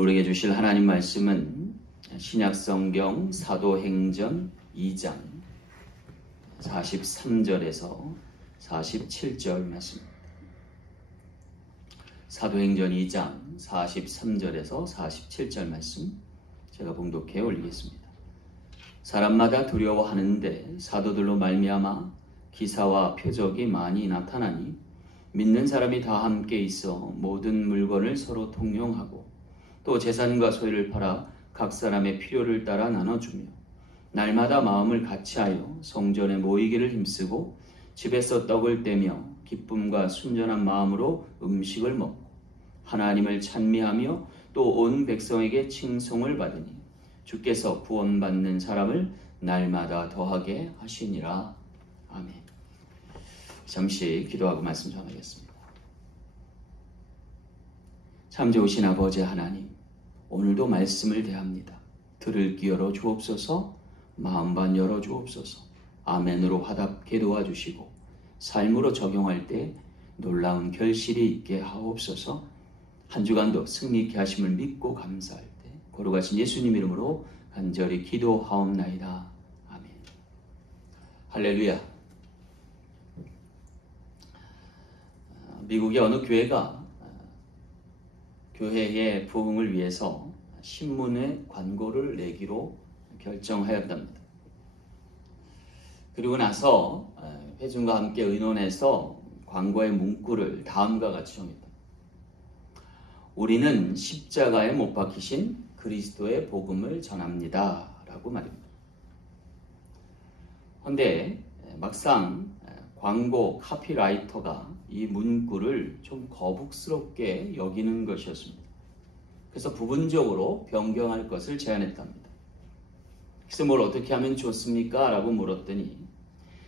오늘 우리에게 주실 하나님 말씀은 신약성경 사도행전 2장 43절에서 47절 말씀입니다. 사도행전 2장 43절에서 47절 말씀 제가 봉독해 올리겠습니다. 사람마다 두려워하는데 사도들로 말미암아 기사와 표적이 많이 나타나니 믿는 사람이 다 함께 있어 모든 물건을 서로 통용하고 또 재산과 소유를 팔아 각 사람의 필요를 따라 나눠주며 날마다 마음을 같이하여 성전에 모이기를 힘쓰고 집에서 떡을 떼며 기쁨과 순전한 마음으로 음식을 먹고 하나님을 찬미하며 또 온 백성에게 칭송을 받으니 주께서 구원받는 사람을 날마다 더하게 하시니라. 아멘. 잠시 기도하고 말씀 전하겠습니다. 참 좋으신 아버지 하나님, 오늘도 말씀을 대합니다. 들을 귀 열어 주옵소서, 마음반 열어 주옵소서, 아멘으로 화답게 도와주시고 삶으로 적용할 때 놀라운 결실이 있게 하옵소서. 한 주간도 승리 있게 하심을 믿고 감사할 때 거룩하신 예수님 이름으로 간절히 기도하옵나이다. 아멘. 할렐루야. 미국의 어느 교회가 교회의 부흥을 위해서 신문에 광고를 내기로 결정하였답니다. 그리고 나서 회중과 함께 의논해서 광고의 문구를 다음과 같이 정했다. 우리는 십자가에 못 박히신 그리스도의 복음을 전합니다. 라고 말입니다. 그런데 막상 광고 카피라이터가 이 문구를 좀 거북스럽게 여기는 것이었습니다. 그래서 부분적으로 변경할 것을 제안했답니다. 그래서 뭘 어떻게 하면 좋습니까? 라고 물었더니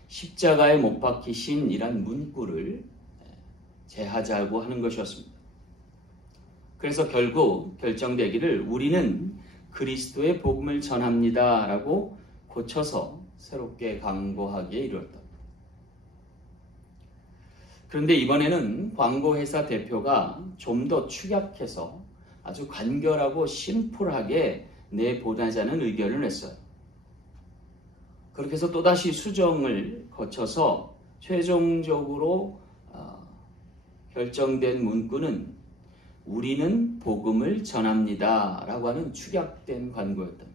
십자가에 못 박히신 이란 문구를 제하자고 하는 것이었습니다. 그래서 결국 결정되기를 우리는 그리스도의 복음을 전합니다. 라고 고쳐서 새롭게 광고하기에 이르렀다. 그런데 이번에는 광고회사 대표가 좀 더 축약해서 아주 간결하고 심플하게 내보내자는 의견을 냈어요. 그렇게 해서 또다시 수정을 거쳐서 최종적으로 결정된 문구는 우리는 복음을 전합니다. 라고 하는 축약된 광고였답니다.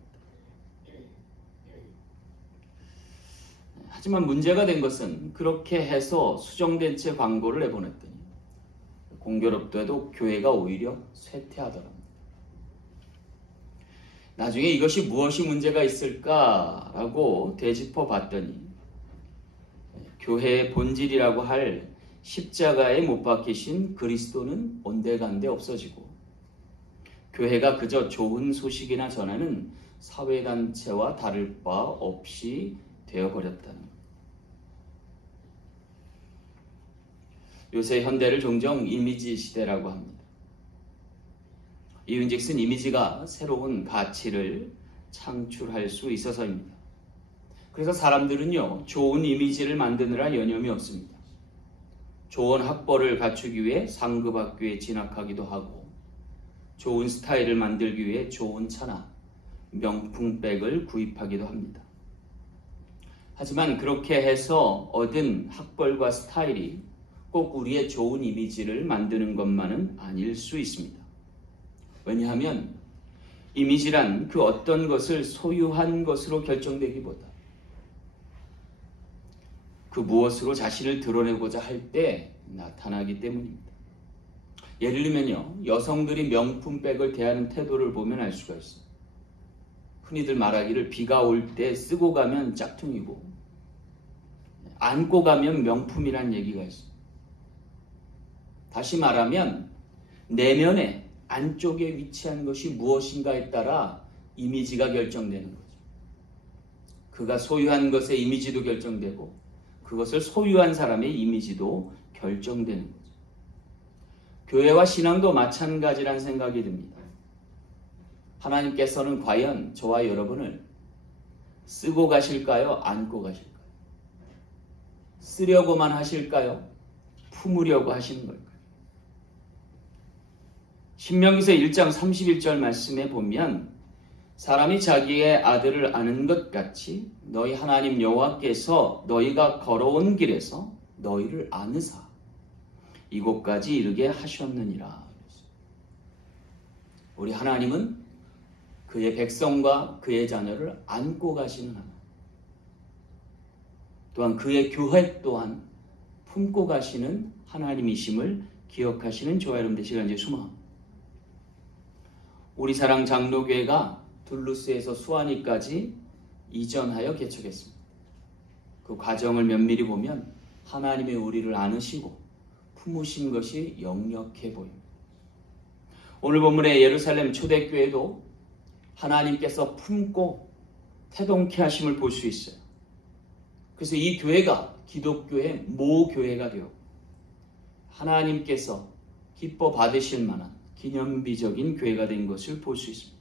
하지만 문제가 된 것은 그렇게 해서 수정된 채 광고를 내보냈더니 공교롭게도 교회가 오히려 쇠퇴하더랍니다. 나중에 이것이 무엇이 문제가 있을까라고 되짚어 봤더니 교회의 본질이라고 할 십자가에 못 박히신 그리스도는 온데간데 없어지고 교회가 그저 좋은 소식이나 전하는 사회단체와 다를 바 없이 되어버렸다는 것. 요새 현대를 종종 이미지 시대라고 합니다. 이윤즉슨 이미지가 새로운 가치를 창출할 수 있어서입니다. 그래서 사람들은요, 좋은 이미지를 만드느라 여념이 없습니다. 좋은 학벌을 갖추기 위해 상급 학교에 진학하기도 하고 좋은 스타일을 만들기 위해 좋은 차나 명품백을 구입하기도 합니다. 하지만 그렇게 해서 얻은 학벌과 스타일이 꼭 우리의 좋은 이미지를 만드는 것만은 아닐 수 있습니다. 왜냐하면 이미지란 그 어떤 것을 소유한 것으로 결정되기보다 그 무엇으로 자신을 드러내고자 할 때 나타나기 때문입니다. 예를 들면요, 여성들이 명품백을 대하는 태도를 보면 알 수가 있어요. 흔히들 말하기를 비가 올 때 쓰고 가면 짝퉁이고 안고 가면 명품이란 얘기가 있어요. 다시 말하면 내면에 안쪽에 위치한 것이 무엇인가에 따라 이미지가 결정되는 거죠. 그가 소유한 것의 이미지도 결정되고 그것을 소유한 사람의 이미지도 결정되는 거죠. 교회와 신앙도 마찬가지란 생각이 듭니다. 하나님께서는 과연 저와 여러분을 쓰고 가실까요? 안고 가실까요? 쓰려고만 하실까요? 품으려고 하시는 걸까요? 신명기서 1장 31절 말씀에 보면 사람이 자기의 아들을 아는 것 같이 너희 하나님 여호와께서 너희가 걸어온 길에서 너희를 아느사 이곳까지 이르게 하셨느니라. 우리 하나님은 그의 백성과 그의 자녀를 안고 가시는 하나님, 또한 그의 교회 또한 품고 가시는 하나님이심을 기억하시는 저와 여러분 되시길 간절히 소망합니다. 우리 사랑 장로교회가 둘루스에서 수완이까지 이전하여 개척했습니다. 그 과정을 면밀히 보면 하나님의 우리를 안으시고 품으신 것이 역력해 보입니다. 오늘 본문의 예루살렘 초대교회도 하나님께서 품고 태동케 하심을 볼 수 있어요. 그래서 이 교회가 기독교의 모교회가 되었고 하나님께서 기뻐 받으실 만한 기념비적인 교회가 된 것을 볼 수 있습니다.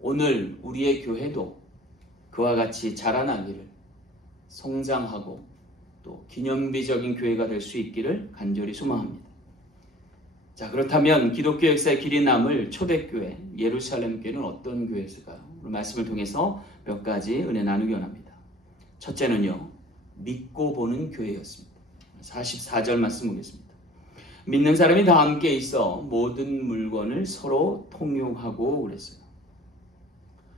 오늘 우리의 교회도 그와 같이 자라나기를, 성장하고 또 기념비적인 교회가 될 수 있기를 간절히 소망합니다. 자, 그렇다면 기독교 역사의 길이 남을 초대교회 예루살렘 교회는 어떤 교회였을까요? 오늘 말씀을 통해서 몇 가지 은혜 나누기 원합니다. 첫째는요, 믿고 보는 교회였습니다. 44절 말씀 보겠습니다. 믿는 사람이 다 함께 있어 모든 물건을 서로 통용하고 그랬어요.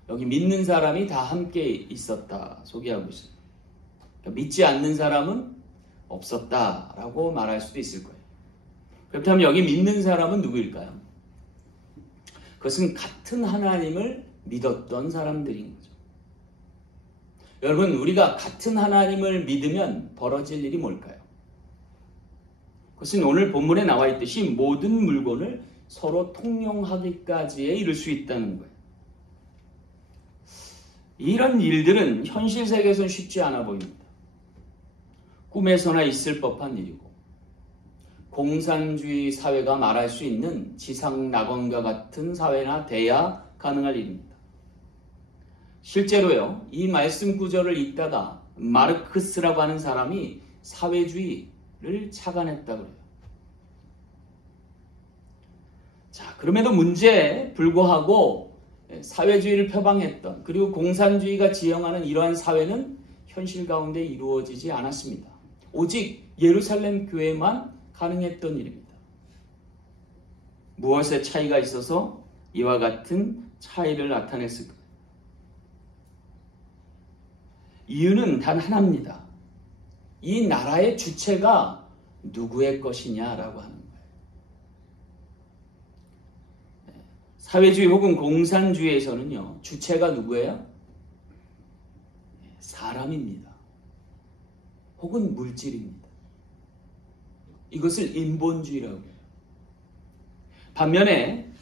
여기 믿는 사람이 다 함께 있었다 소개하고 있어요. 그러니까 믿지 않는 사람은 없었다라고 말할 수도 있을 거예요. 그렇다면 여기 믿는 사람은 누구일까요? 그것은 같은 하나님을 믿었던 사람들인 거죠. 여러분, 우리가 같은 하나님을 믿으면 벌어질 일이 뭘까요? 그것은 오늘 본문에 나와 있듯이 모든 물건을 서로 통용하기까지에 이를 수 있다는 거예요. 이런 일들은 현실 세계에서는 쉽지 않아 보입니다. 꿈에서나 있을 법한 일이고 공산주의 사회가 말할 수 있는 지상낙원과 같은 사회나 돼야 가능할 일입니다. 실제로요, 이 말씀 구절을 읽다가 마르크스라고 하는 사람이 사회주의를 착안했다고 그래요. 자, 그럼에도 문제에 불구하고 사회주의를 표방했던, 그리고 공산주의가 지형하는 이러한 사회는 현실 가운데 이루어지지 않았습니다. 오직 예루살렘 교회만 가능했던 일입니다. 무엇에 차이가 있어서 이와 같은 차이를 나타냈을까요? 이유는 단 하나입니다. 이 나라의 주체가 누구의 것이냐라고 하는 거예요. 사회주의 혹은 공산주의에서는요, 주체가 누구예요? 사람입니다. 혹은 물질입니다. 이것을 인본주의라고 해요. 반면에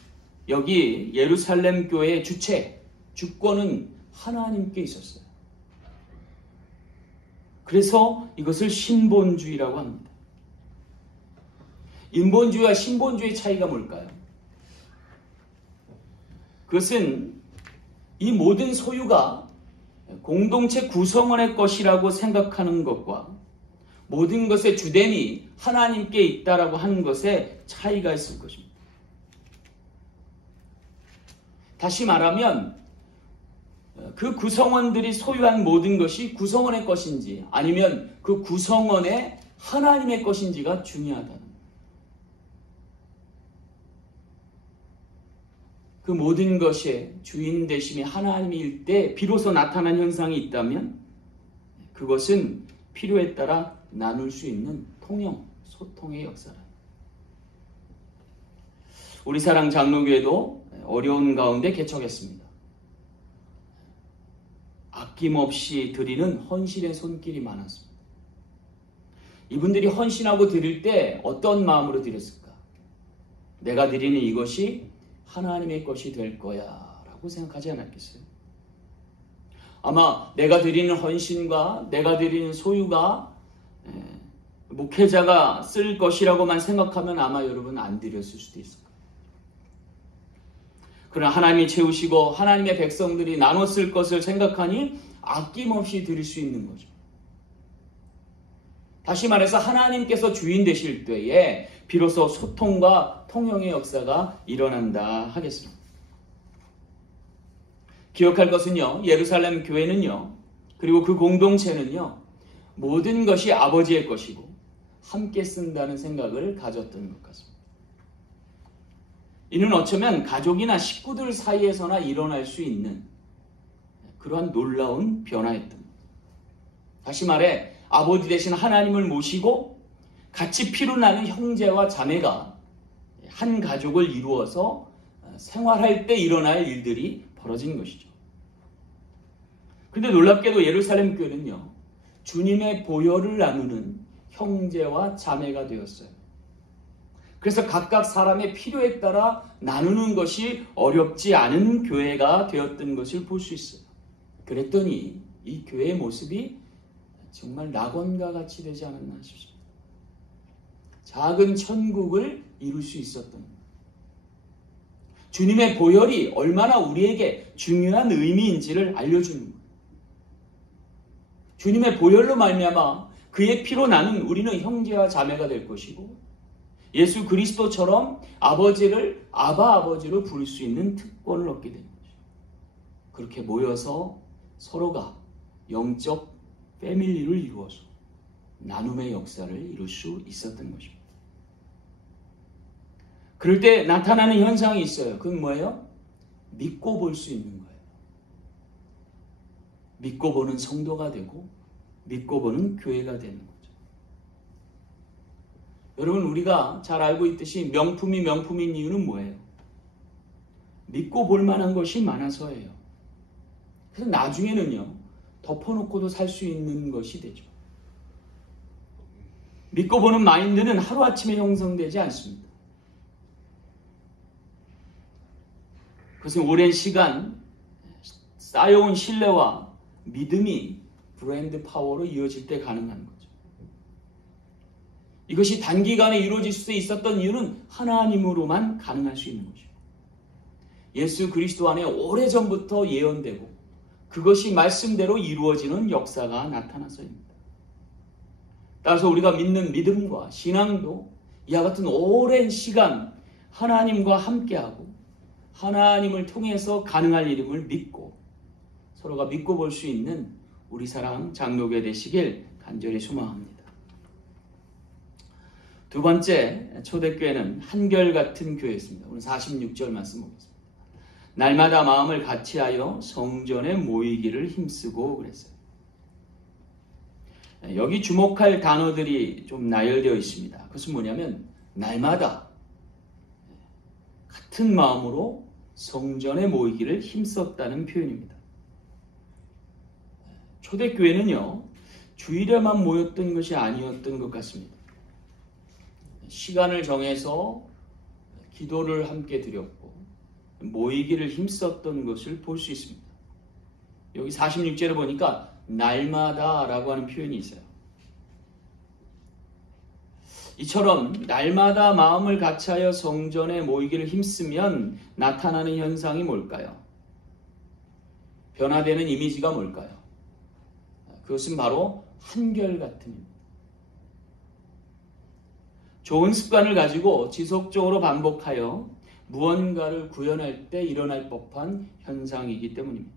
여기 예루살렘 교회의 주체, 주권은 하나님께 있었어요. 그래서 이것을 신본주의라고 합니다. 인본주의와 신본주의의 차이가 뭘까요? 그것은 이 모든 소유가 공동체 구성원의 것이라고 생각하는 것과 모든 것의 주됨이 하나님께 있다라고 하는 것에 차이가 있을 것입니다. 다시 말하면 그 구성원들이 소유한 모든 것이 구성원의 것인지 아니면 그 구성원의 하나님의 것인지가 중요하다는 거예요. 그 모든 것의 주인 되심이 하나님일 때 비로소 나타난 현상이 있다면 그것은 필요에 따라 나눌 수 있는 통용, 소통의 역사다. 우리 사랑 장로교회도 어려운 가운데 개척했습니다. 아낌없이 드리는 헌신의 손길이 많았습니다. 이분들이 헌신하고 드릴 때 어떤 마음으로 드렸을까? 내가 드리는 이것이 하나님의 것이 될 거야 라고 생각하지 않았겠어요? 아마 내가 드리는 헌신과 내가 드리는 소유가 목회자가 쓸 것이라고만 생각하면 아마 여러분 안 드렸을 수도 있을 거예요. 그러나 하나님이 채우시고 하나님의 백성들이 나눠 쓸 것을 생각하니 아낌없이 드릴 수 있는 거죠. 다시 말해서 하나님께서 주인 되실 때에 비로소 소통과 통용의 역사가 일어난다 하겠습니다. 기억할 것은요, 예루살렘 교회는요, 그리고 그 공동체는요, 모든 것이 아버지의 것이고 함께 쓴다는 생각을 가졌던 것 같습니다. 이는 어쩌면 가족이나 식구들 사이에서나 일어날 수 있는 그러한 놀라운 변화였던 것. 다시 말해 아버지 대신 하나님을 모시고 같이 피로 나는 형제와 자매가 한 가족을 이루어서 생활할 때 일어날 일들이 벌어진 것이죠. 그런데 놀랍게도 예루살렘 교회는요, 주님의 보혈을 나누는 형제와 자매가 되었어요. 그래서 각각 사람의 필요에 따라 나누는 것이 어렵지 않은 교회가 되었던 것을 볼 수 있어요. 그랬더니 이 교회의 모습이 정말 낙원과 같이 되지 않았나 싶습니다. 작은 천국을 이룰 수 있었던 것. 주님의 보혈이 얼마나 우리에게 중요한 의미인지를 알려주는 거예요. 주님의 보혈로 말미암아 그의 피로 나는 우리는 형제와 자매가 될 것이고 예수 그리스도처럼 아버지를 아바 아버지로 부를 수 있는 특권을 얻게 되는 거죠. 그렇게 모여서 서로가 영적 패밀리를 이루어서 나눔의 역사를 이룰 수 있었던 것입니다. 그럴 때 나타나는 현상이 있어요. 그건 뭐예요? 믿고 볼 수 있는 거예요. 믿고 보는 성도가 되고 믿고 보는 교회가 되는 거죠. 여러분, 우리가 잘 알고 있듯이 명품이 명품인 이유는 뭐예요? 믿고 볼 만한 것이 많아서예요. 그래서 나중에는요, 덮어놓고도 살 수 있는 것이 되죠. 믿고 보는 마인드는 하루아침에 형성되지 않습니다. 그것은 오랜 시간 쌓여온 신뢰와 믿음이 브랜드 파워로 이어질 때 가능한 거죠. 이것이 단기간에 이루어질 수 있었던 이유는 하나님으로만 가능할 수 있는 것이죠. 예수 그리스도 안에 오래전부터 예언되고 그것이 말씀대로 이루어지는 역사가 나타나서입니다. 따라서 우리가 믿는 믿음과 신앙도 이와 같은 오랜 시간 하나님과 함께하고 하나님을 통해서 가능할 일임을 믿고 서로가 믿고 볼 수 있는 우리 사랑 장로교회 되시길 간절히 소망합니다. 두 번째, 초대교회는 한결같은 교회였습니다. 오늘 46절 말씀 보겠습니다. 날마다 마음을 같이하여 성전에 모이기를 힘쓰고 그랬어요. 여기 주목할 단어들이 좀 나열되어 있습니다. 그것은 뭐냐면 날마다 같은 마음으로 성전에 모이기를 힘썼다는 표현입니다. 초대교회는요, 주일에만 모였던 것이 아니었던 것 같습니다. 시간을 정해서 기도를 함께 드렸고 모이기를 힘썼던 것을 볼 수 있습니다. 여기 46절에 보니까 날마다 라고 하는 표현이 있어요. 이처럼 날마다 마음을 같이하여 성전에 모이기를 힘쓰면 나타나는 현상이 뭘까요? 변화되는 이미지가 뭘까요? 그것은 바로 한결같음입니다. 좋은 습관을 가지고 지속적으로 반복하여 무언가를 구현할 때 일어날 법한 현상이기 때문입니다.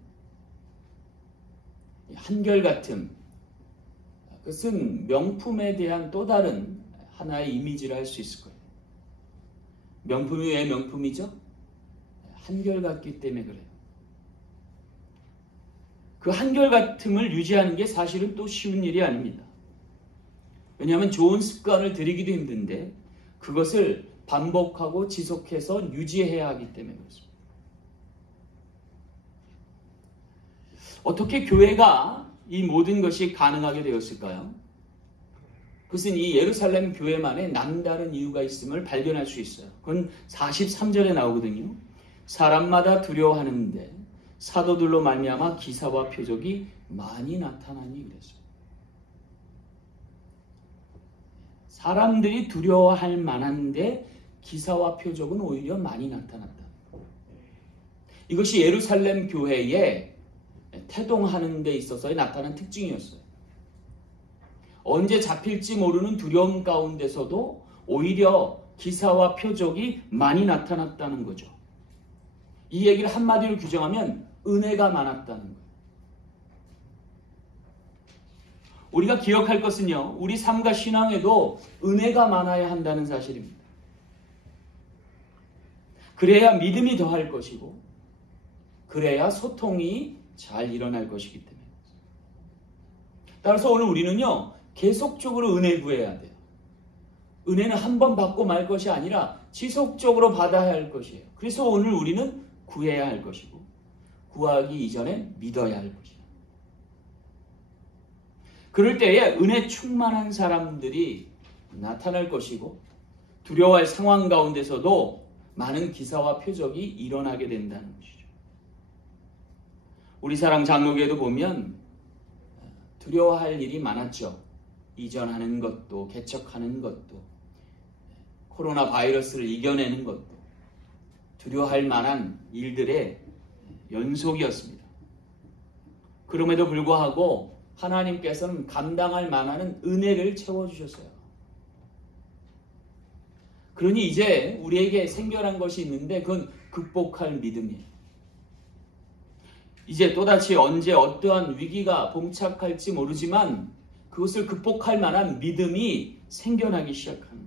한결같음, 그것은 명품에 대한 또 다른 하나의 이미지를 할 수 있을 거예요. 명품이 왜 명품이죠? 한결같기 때문에 그래요. 그 한결같음을 유지하는 게 사실은 또 쉬운 일이 아닙니다. 왜냐하면 좋은 습관을 들이기도 힘든데 그것을 반복하고 지속해서 유지해야 하기 때문에 그렇습니다. 어떻게 교회가 이 모든 것이 가능하게 되었을까요? 그것은 이 예루살렘 교회만의 남다른 이유가 있음을 발견할 수 있어요. 그건 43절에 나오거든요. 사람마다 두려워하는데 사도들로 말미암아 기사와 표적이 많이 나타나니 그랬어요. 사람들이 두려워할 만한데 기사와 표적은 오히려 많이 나타났다. 이것이 예루살렘 교회의 태동하는 데 있어서의 나타난 특징이었어요. 언제 잡힐지 모르는 두려움 가운데서도 오히려 기사와 표적이 많이 나타났다는 거죠. 이 얘기를 한마디로 규정하면 은혜가 많았다는 거예요. 우리가 기억할 것은요, 우리 삶과 신앙에도 은혜가 많아야 한다는 사실입니다. 그래야 믿음이 더할 것이고, 그래야 소통이 잘 일어날 것이기 때문에. 따라서 오늘 우리는요, 계속적으로 은혜 구해야 돼요. 은혜는 한 번 받고 말 것이 아니라 지속적으로 받아야 할 것이에요. 그래서 오늘 우리는 구해야 할 것이고, 구하기 이전에 믿어야 할 것이에요. 그럴 때에 은혜 충만한 사람들이 나타날 것이고, 두려워할 상황 가운데서도 많은 기사와 표적이 일어나게 된다는 것이죠. 우리 사랑 장로교회도 보면 두려워할 일이 많았죠. 이전하는 것도, 개척하는 것도, 코로나 바이러스를 이겨내는 것도 두려워할 만한 일들의 연속이었습니다. 그럼에도 불구하고 하나님께서는 감당할 만한 은혜를 채워주셨어요. 그러니 이제 우리에게 생겨난 것이 있는데 그건 극복할 믿음이에요. 이제 또다시 언제 어떠한 위기가 봉착할지 모르지만 그것을 극복할 만한 믿음이 생겨나기 시작합니다.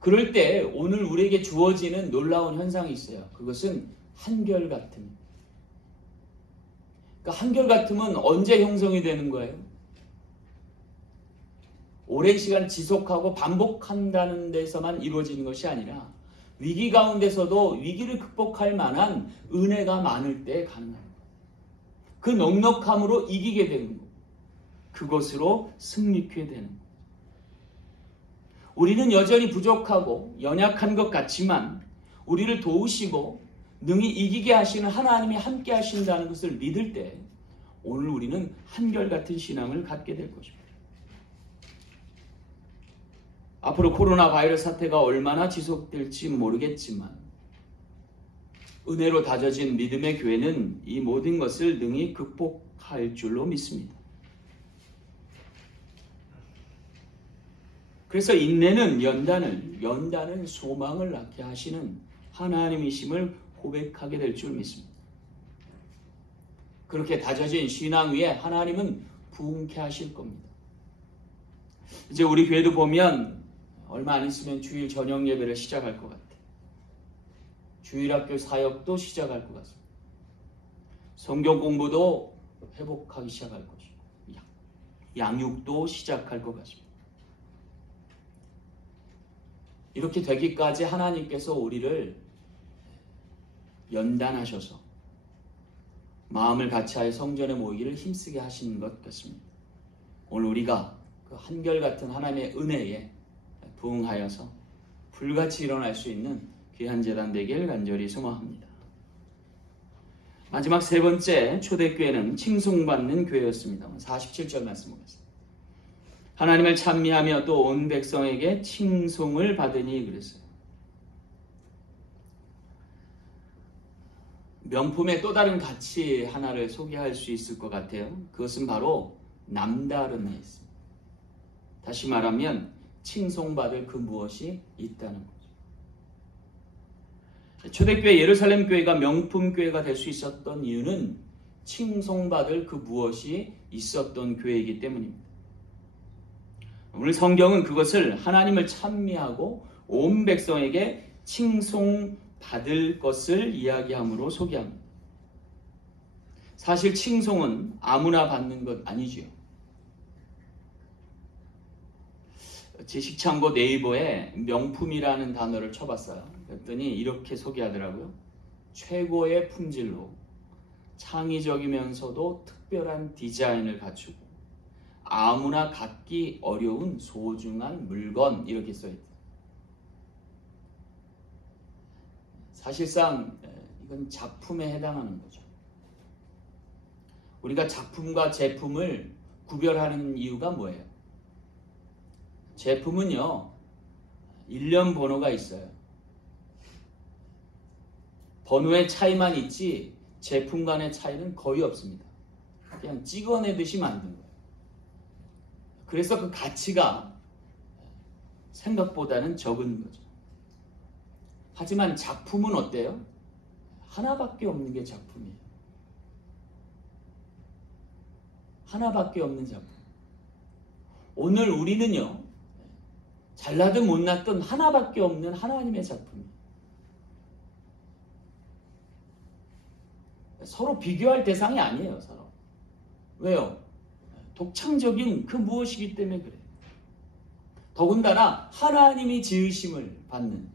그럴 때 오늘 우리에게 주어지는 놀라운 현상이 있어요. 그것은 한결같음입니다. 그러니까 한결같음은 언제 형성이 되는 거예요? 오랜 시간 지속하고 반복한다는 데서만 이루어지는 것이 아니라 위기 가운데서도 위기를 극복할 만한 은혜가 많을 때 가능합니다. 그 넉넉함으로 이기게 되는 거예요. 그것으로 승리케 되는 거예요. 우리는 여전히 부족하고 연약한 것 같지만 우리를 도우시고 능히 이기게 하시는 하나님이 함께 하신다는 것을 믿을 때 오늘 우리는 한결같은 신앙을 갖게 될 것입니다. 앞으로 코로나 바이러스 사태가 얼마나 지속될지 모르겠지만 은혜로 다져진 믿음의 교회는 이 모든 것을 능히 극복할 줄로 믿습니다. 그래서 인내는 연단은 소망을 낳게 하시는 하나님이심을 고백하게 될 줄 믿습니다. 그렇게 다져진 신앙 위에 하나님은 부흥케 하실 겁니다. 이제 우리 교회도 보면 얼마 안 있으면 주일 저녁 예배를 시작할 것 같아요. 주일학교 사역도 시작할 것 같습니다. 성경 공부도 회복하기 시작할 것이고 양육도 시작할 것 같습니다. 이렇게 되기까지 하나님께서 우리를 연단하셔서 마음을 같이하여 성전에 모이기를 힘쓰게 하시는 것 같습니다. 오늘 우리가 그 한결같은 하나님의 은혜에 부응하여서 불같이 일어날 수 있는 귀한 제단 되길 간절히 소망합니다. 마지막 세 번째 초대교회는 칭송받는 교회였습니다. 47절 말씀 보겠습니다. 하나님을 찬미하며 또 온 백성에게 칭송을 받으니 그랬어요. 명품의 또 다른 가치 하나를 소개할 수 있을 것 같아요. 그것은 바로 남다름이 있습니다. 다시 말하면 칭송받을 그 무엇이 있다는 거죠. 초대교회 예루살렘 교회가 명품교회가 될 수 있었던 이유는 칭송받을 그 무엇이 있었던 교회이기 때문입니다. 오늘 성경은 그것을 하나님을 찬미하고 온 백성에게 칭송받을 것을 이야기함으로 소개합니다. 사실 칭송은 아무나 받는 것 아니지요. 지식창고 네이버에 명품이라는 단어를 쳐봤어요. 그랬더니 이렇게 소개하더라고요. 최고의 품질로 창의적이면서도 특별한 디자인을 갖추고 아무나 갖기 어려운 소중한 물건 이렇게 써있다. 사실상 이건 작품에 해당하는 거죠. 우리가 작품과 제품을 구별하는 이유가 뭐예요? 제품은요, 일련 번호가 있어요. 번호의 차이만 있지 제품 간의 차이는 거의 없습니다. 그냥 찍어내듯이 만든 거예요. 그래서 그 가치가 생각보다는 적은 거죠. 하지만 작품은 어때요? 하나밖에 없는 게 작품이에요. 하나밖에 없는 작품. 오늘 우리는요, 잘나든 못났든 하나밖에 없는 하나님의 작품이에요. 서로 비교할 대상이 아니에요, 서로. 왜요? 독창적인 그 무엇이기 때문에 그래요. 더군다나 하나님이 지으심을 받는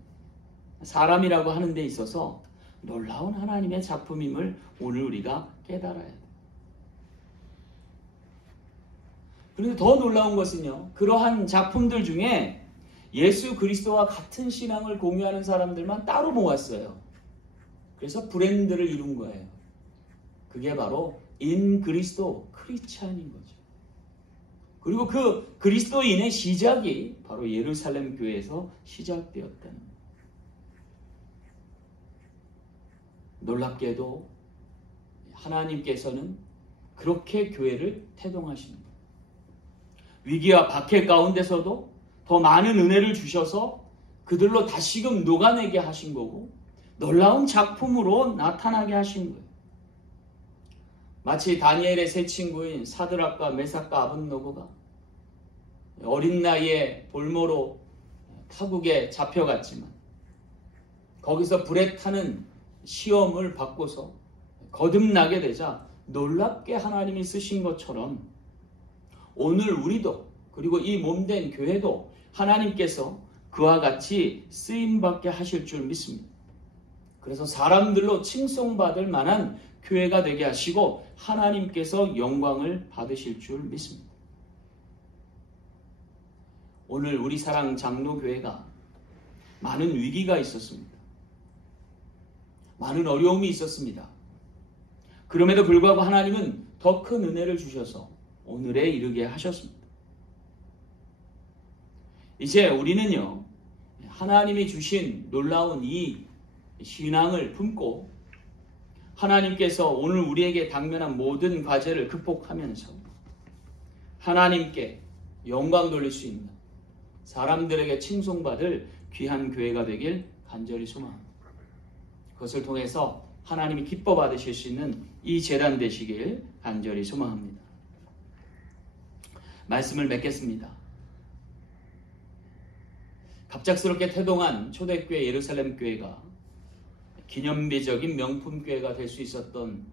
사람이라고 하는 데 있어서 놀라운 하나님의 작품임을 오늘 우리가 깨달아야 돼요. 그런데 더 놀라운 것은요, 그러한 작품들 중에 예수 그리스도와 같은 신앙을 공유하는 사람들만 따로 모았어요. 그래서 브랜드를 이룬 거예요. 그게 바로 인 그리스도 크리스찬인 거죠. 그리고 그 그리스도인의 시작이 바로 예루살렘 교회에서 시작되었다는 거예요. 놀랍게도 하나님께서는 그렇게 교회를 태동하십니다. 위기와 박해 가운데서도 더 많은 은혜를 주셔서 그들로 다시금 녹아내게 하신 거고 놀라운 작품으로 나타나게 하신 거예요. 마치 다니엘의 세 친구인 사드락과 메삭과 아벳노고가 어린 나이에 볼모로 타국에 잡혀갔지만 거기서 불에 타는 시험을 받고서 거듭나게 되자 놀랍게 하나님이 쓰신 것처럼 오늘 우리도 그리고 이 몸된 교회도 하나님께서 그와 같이 쓰임받게 하실 줄 믿습니다. 그래서 사람들로 칭송받을 만한 교회가 되게 하시고 하나님께서 영광을 받으실 줄 믿습니다. 오늘 우리 사랑 장로교회가 많은 위기가 있었습니다. 많은 어려움이 있었습니다. 그럼에도 불구하고 하나님은 더 큰 은혜를 주셔서 오늘에 이르게 하셨습니다. 이제 우리는요, 하나님이 주신 놀라운 이 신앙을 품고 하나님께서 오늘 우리에게 당면한 모든 과제를 극복하면서 하나님께 영광 돌릴 수 있는 사람들에게 칭송받을 귀한 교회가 되길 간절히 소망합니다. 그것을 통해서 하나님이 기뻐 받으실 수 있는 이 제단 되시길 간절히 소망합니다. 말씀을 맺겠습니다. 갑작스럽게 태동한 초대교회 예루살렘 교회가 기념비적인 명품교회가 될 수 있었던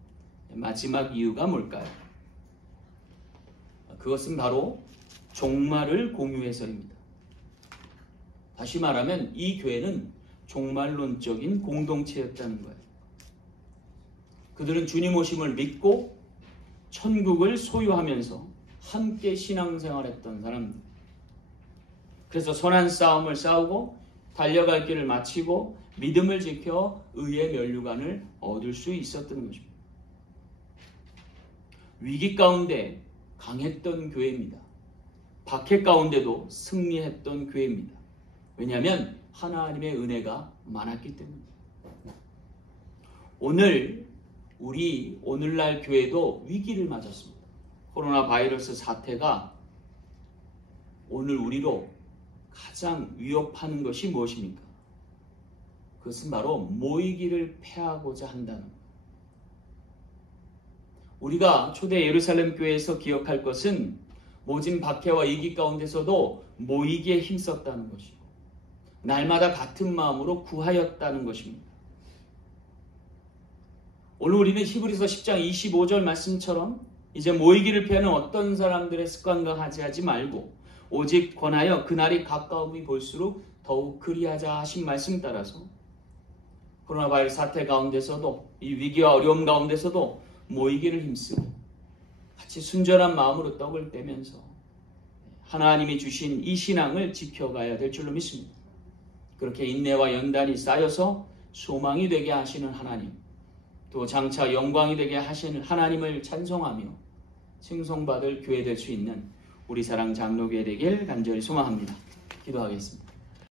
마지막 이유가 뭘까요? 그것은 바로 종말을 공유해서입니다. 다시 말하면 이 교회는 종말론적인 공동체였다는 거예요. 그들은 주님 오심을 믿고 천국을 소유하면서 함께 신앙생활했던 사람들. 그래서 선한 싸움을 싸우고 달려갈 길을 마치고 믿음을 지켜 의의 면류관을 얻을 수 있었던 것입니다. 위기 가운데 강했던 교회입니다. 박해 가운데도 승리했던 교회입니다. 왜냐하면 하나님의 은혜가 많았기 때문입니다. 오늘날 교회도 위기를 맞았습니다. 코로나 바이러스 사태가 오늘 우리로 가장 위협하는 것이 무엇입니까? 그것은 바로 모이기를 패하고자 한다는 것. 우리가 초대 예루살렘 교회에서 기억할 것은 모진 박해와 위기 가운데서도 모이기에 힘썼다는 것이고 날마다 같은 마음으로 구하였다는 것입니다. 오늘 우리는 히브리서 10장 25절 말씀처럼 이제 모이기를 피하는 어떤 사람들의 습관과 같이 말고 오직 권하여 그날이 가까움이 볼수록 더욱 그리하자 하신 말씀 따라서 코로나 바이러스 사태 가운데서도 이 위기와 어려움 가운데서도 모이기를 힘쓰고 같이 순전한 마음으로 떡을 떼면서 하나님이 주신 이 신앙을 지켜가야 될 줄로 믿습니다. 그렇게 인내와 연단이 쌓여서 소망이 되게 하시는 하나님, 또 장차 영광이 되게 하시는 하나님을 찬송하며 칭송받을 교회 될 수 있는 우리 사랑 장로교회 되길 간절히 소망합니다. 기도하겠습니다.